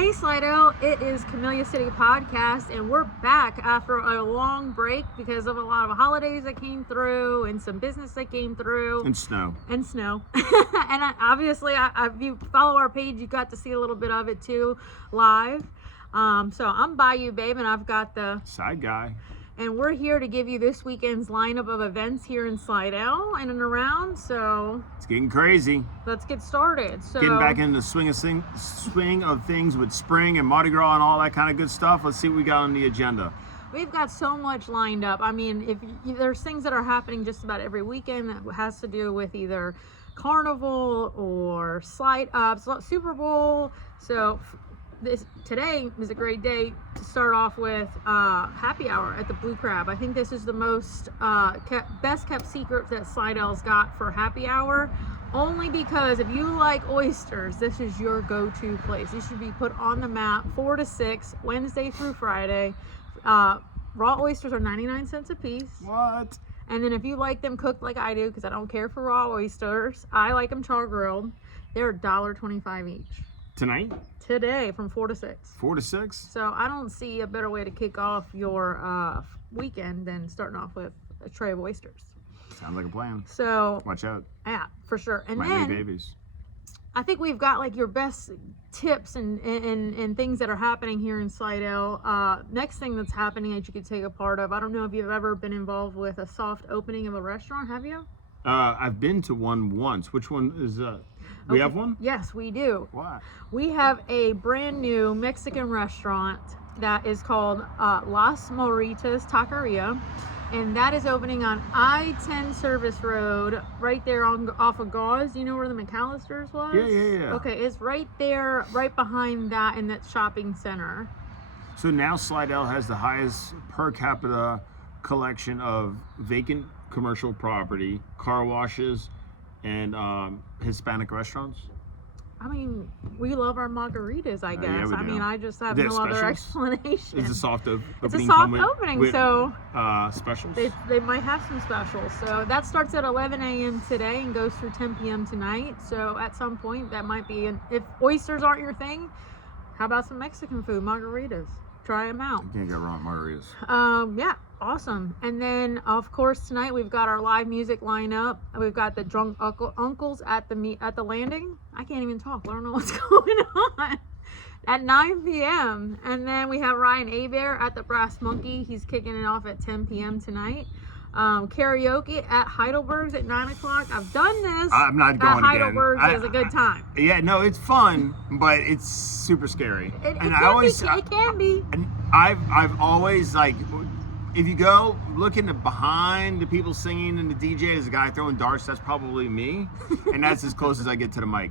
Hey Slidell, it is Camellia City Podcast, and we're back after a long break because of a lot of holidays that came through and some business that came through. And snow. And obviously, if you follow our page, you got to see a little bit of it too, live. So I'm Bayou Babe, and I've got the Side guy. And we're here to give you this weekend's lineup of events here in Slidell and around. So it's getting crazy. Let's get started. So getting back in the swing of things with spring and Mardi Gras and all that kind of good stuff. Let's see what we got on the agenda. We've got so much lined up. I mean, there's things that are happening just about every weekend that has to do with either Carnival or Super Bowl. So today is a great day to start off with happy hour at the Blue Crab. I think this is the most best kept secret that Slidell's got for happy hour, only because if you like oysters, this is your go-to place. You should be put on the map 4 to 6 Wednesday through Friday. Raw oysters are 99 cents a piece. What? And then if you like them cooked like I do, because I don't care for raw oysters, I like them char grilled, they're $1.25 each. Today from 4 to 6. 4 to 6. So I don't see a better way to kick off your weekend than starting off with a tray of oysters. Sounds like a plan. So watch out. Yeah, for sure. And might then be babies. I think we've got like your best tips and things that are happening here in Slidell. Next thing that's happening that you could take a part of. I don't know if you've ever been involved with a soft opening of a restaurant. Have you? I've been to one once. Which one is that? We have one? Yes, we do. What? We have a brand new Mexican restaurant that is called Las Morritas Taqueria, and that is opening on I-10 Service Road, right there off of Gauze. You know where the McAllister's was? Yeah. Okay, it's right there, right behind that in that shopping center. So now Slidell has the highest per capita collection of vacant commercial property, car washes, and Hispanic restaurants. I mean, we love our margaritas, I guess. Yeah, we do. I mean, I just have They no have other specials? explanation. It's a soft opening. It's a soft opening, with, so specials. They might have some specials. So that starts at 11 a.m. today and goes through 10 p.m. tonight. So at some point, that might be. If oysters aren't your thing, how about some Mexican food, margaritas? Try them out. You can't go wrong with margaritas. Yeah, awesome. And then, of course, tonight we've got our live music lineup. We've got the Drunk Uncles at the landing. I can't even talk. I don't know what's going on. At 9 p.m. And then we have Ryan Abear at the Brass Monkey. He's kicking it off at 10 p.m. tonight. Karaoke at Heidelberg's at 9 o'clock. I've done this. I'm not going again. Heidelberg's is a good time. Yeah, no, it's fun, but it's super scary. It can be. And I've always, like, if you go looking behind the people singing and the DJ, there's a guy throwing darts. That's probably me, and that's as close as I get to the mic.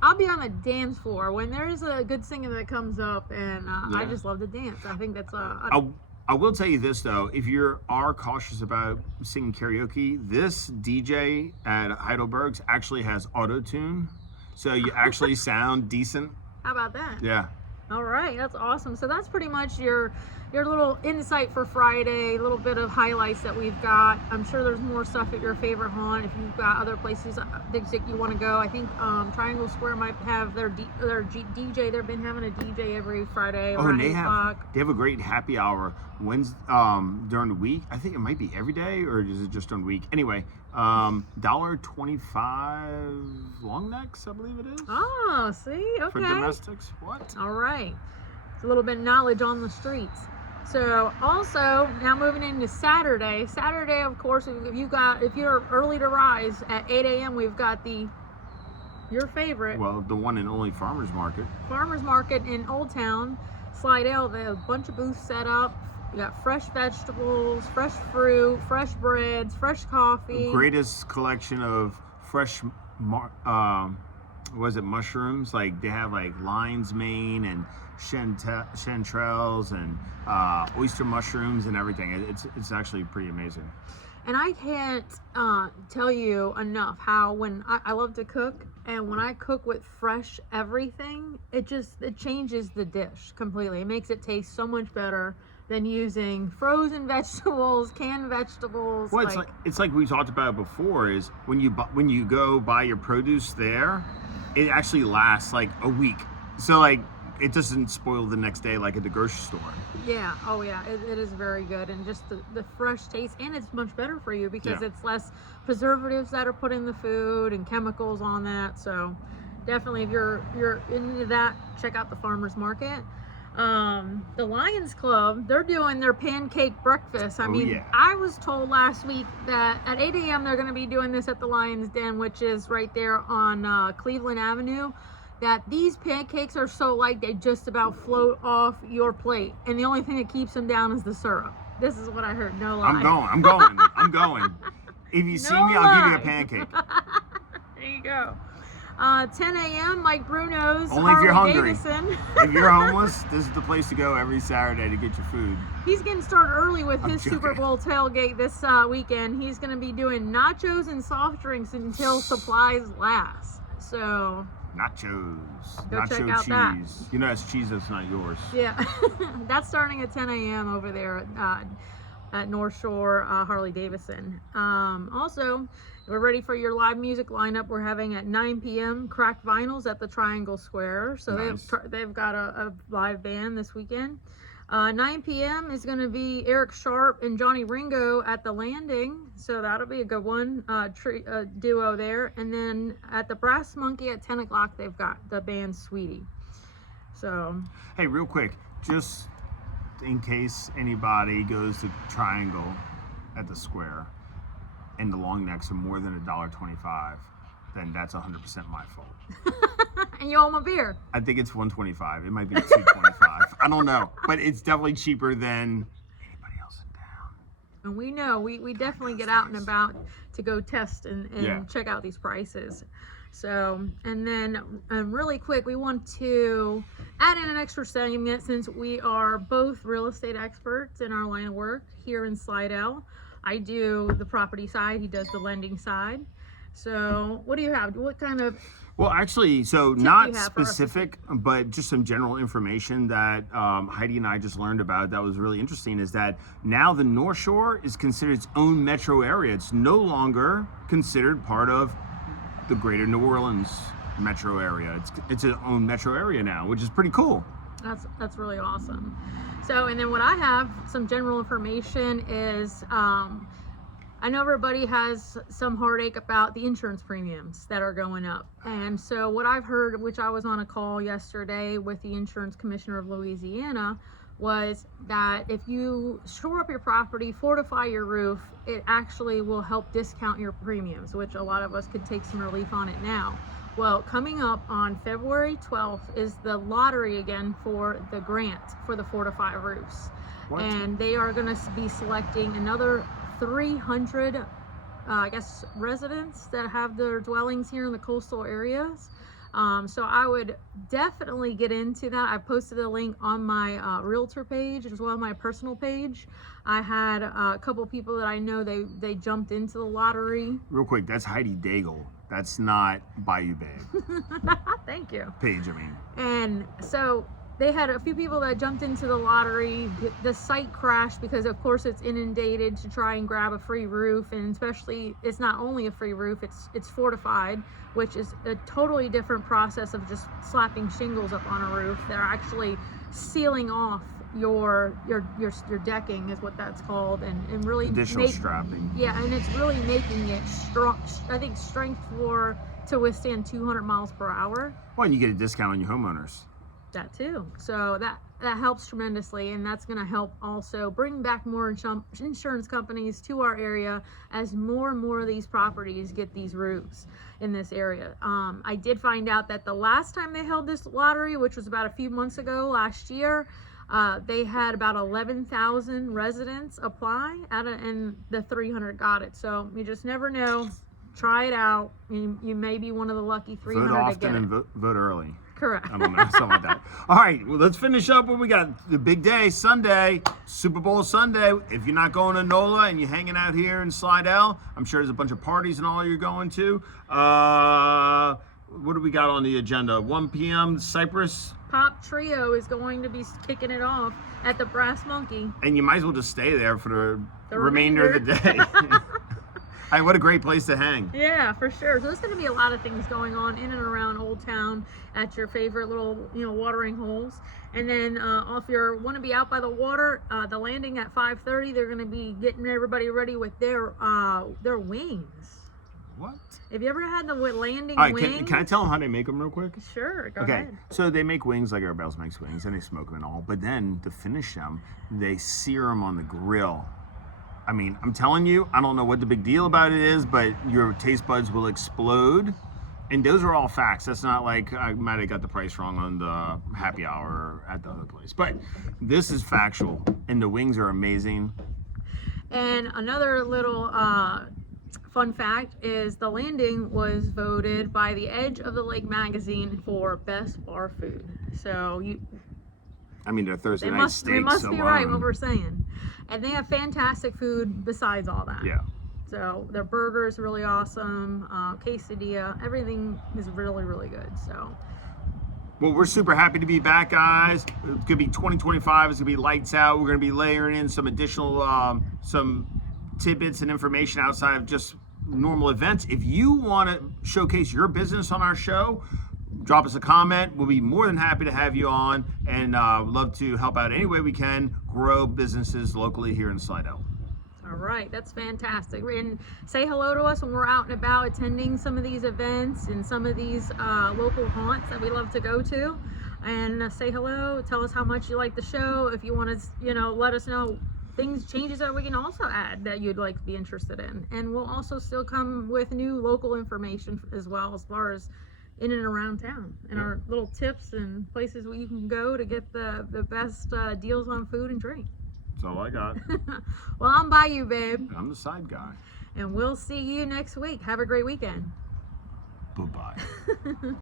I'll be on the dance floor when there's a good singer that comes up, and I just love to dance. I think that's I will tell you this, though. If you are cautious about singing karaoke, this DJ at Heidelberg's actually has auto-tune, so you actually sound decent. How about that? Yeah. All right, that's awesome. So that's pretty much your little insight for Friday, a little bit of highlights that we've got. I'm sure there's more stuff at your favorite haunt if you've got other places that you want to go. I think Triangle Square might have their DJ. They've been having a DJ every Friday around 8 o'clock. They have a great happy hour Wednesday, during the week. I think it might be every day, or is it just during the week? Anyway, $1.25 long necks, I believe it is. Oh, see? Okay. For domestics. What? All right. It's a little bit of knowledge on the streets. So also now moving into Saturday. Saturday, of course, if you're early to rise at 8 a.m., we've got your favorite. Well, the one and only farmers market. Farmers market in Old Town, Slidell. They have a bunch of booths set up. You got fresh vegetables, fresh fruit, fresh breads, fresh coffee. The greatest collection of fresh mushrooms? Like they have like lion's mane and chanterelles and oyster mushrooms and everything. It's actually pretty amazing. And I can't tell you enough how when I love to cook, and when I cook with fresh everything, it changes the dish completely. It makes it taste so much better than using frozen vegetables, canned vegetables. Well, it's like we talked about before. Is when you go buy your produce there, it actually lasts like a week. So like it doesn't spoil the next day like at the grocery store. Yeah. Oh, yeah. It is very good, and just the fresh taste, and it's much better for you because it's less preservatives that are put in the food and chemicals on that. So, definitely, if you're into that, check out the farmers market. The Lions Club, they're doing their pancake breakfast. I mean, I was told last week that at 8 a.m. they're going to be doing this at the Lions Den, which is right there on Cleveland Avenue, that these pancakes are so light they just about float off your plate. And the only thing that keeps them down is the syrup. This is what I heard. No lie. I'm going. If you see me, I'll give you a pancake. There you go. 10 a.m. Mike Bruno's Only if you're hungry. Davidson. If you're homeless, this is the place to go every Saturday to get your food. He's going to start early with his Super Bowl tailgate this weekend. He's going to be doing nachos and soft drinks until supplies last. So nachos. Go Nacho check out cheese. that. You know that's cheese that's not yours. Yeah. That's starting at 10 a.m. over there at North Shore Harley Davidson. Also, we're ready for your live music lineup. We're having at 9 p.m. Cracked Vinyls at the Triangle Square. So nice. they've got a live band this weekend. 9 p.m. is going to be Eric Sharp and Johnny Ringo at the Landing. So that'll be a good one, duo there. And then at the Brass Monkey at 10 o'clock, they've got the band Sweetie. So. Hey, real quick, just in case anybody goes to Triangle at the Square and the long necks are more than $1.25, then that's 100% my fault. And you owe them a beer. I think it's $1.25. It might be $2.25. I don't know, but it's definitely cheaper than anybody else in town. And we know we definitely get out and about to go test and check out these prices. So, and then really quick, we want to add in an extra segment since we are both real estate experts in our line of work here in Slidell. I do the property side, he does the lending side. So what do you have? What kind of... Well, actually, so not specific, but just some general information that Heidi and I just learned about that was really interesting is that now the North Shore is considered its own metro area. It's no longer considered part of the greater New Orleans metro area. It's its own metro area now, which is pretty cool. That's really awesome. So, and then what I have, some general information is, I know everybody has some heartache about the insurance premiums that are going up. And so what I've heard, which I was on a call yesterday with the insurance commissioner of Louisiana, was that if you shore up your property, fortify your roof, it actually will help discount your premiums, which a lot of us could take some relief on it now. Well, coming up on February 12th is the lottery again for the grant for the Fortify roofs. What? And they are going to be selecting another 300, residents that have their dwellings here in the coastal areas. So I would definitely get into that. I posted a link on my realtor page as well as my personal page. I had a couple people that I know they jumped into the lottery. Real quick, that's Heidi Daigle. That's not Bayou Babe. Thank you. Paige, I mean. And so they had a few people that jumped into the lottery. The site crashed because of course it's inundated to try and grab a free roof, and especially it's not only a free roof, it's fortified, which is a totally different process of just slapping shingles up on a roof. They're actually sealing off your decking is what that's called, and really additional strapping. Yeah, and it's really making it strong. I think strength to withstand 200 miles per hour. Well, and you get a discount on your homeowners. That too. So that helps tremendously, and that's going to help also bring back more insurance companies to our area as more and more of these properties get these roofs in this area. I did find out that the last time they held this lottery, which was about a few months ago last year, they had about 11,000 residents apply and the 300 got it. So you just never know. Try it out. You may be one of the lucky 300 vote often to get it. and vote early. Correct. I don't know, something like that. All right, well, let's finish up what we got. The big day, Sunday, Super Bowl Sunday. If you're not going to NOLA and you're hanging out here in Slidell, I'm sure there's a bunch of parties and all you're going to. What do we got on the agenda? 1 p.m. Cypress. Pop Trio is going to be kicking it off at the Brass Monkey. And you might as well just stay there for the remainder of the day. Hey, what a great place to hang. Yeah, for sure. So there's going to be a lot of things going on in and around Old Town at your favorite little, watering holes. And then if you want to be out by the water, the landing at 5:30, they're going to be getting everybody ready with their wings. What? Have you ever had the landing All right, wings? can I tell them how they make them real quick? Sure, go Okay, ahead. so they make wings like everybody else makes wings, and they smoke them and all. But then to finish them, they sear them on the grill. I mean, I'm telling you, I don't know what the big deal about it is, but your taste buds will explode. And those are all facts. That's not like I might have got the price wrong on the happy hour at the other place. But this is factual, and the wings are amazing. And another little fun fact is the landing was voted by the Edge of the Lake magazine for best bar food. So Their Thursday night steaks they must be alone. right what we're saying. And they have fantastic food besides all that. Yeah. So their burger is really awesome. Quesadilla, everything is really, really good. So. Well, we're super happy to be back, guys. It's going to be 2025. It's going to be lights out. We're going to be layering in some additional some tidbits and information outside of just normal events. If you want to showcase your business on our show, drop us a comment. We'll be more than happy to have you on, and love to help out any way we can grow businesses locally here in Slidell. All right, that's fantastic. And say hello to us when we're out and about attending some of these events and some of these local haunts that we love to go to. And say hello, tell us how much you like the show. If you want to, let us know changes that we can also add that you'd like to be interested in. And we'll also still come with new local information as well, as far as in and around town, and our little tips and places where you can go to get the best deals on food and drink. That's all I got. Well, I'm by you, babe. I'm the side guy. And we'll see you next week. Have a great weekend. Bye-bye.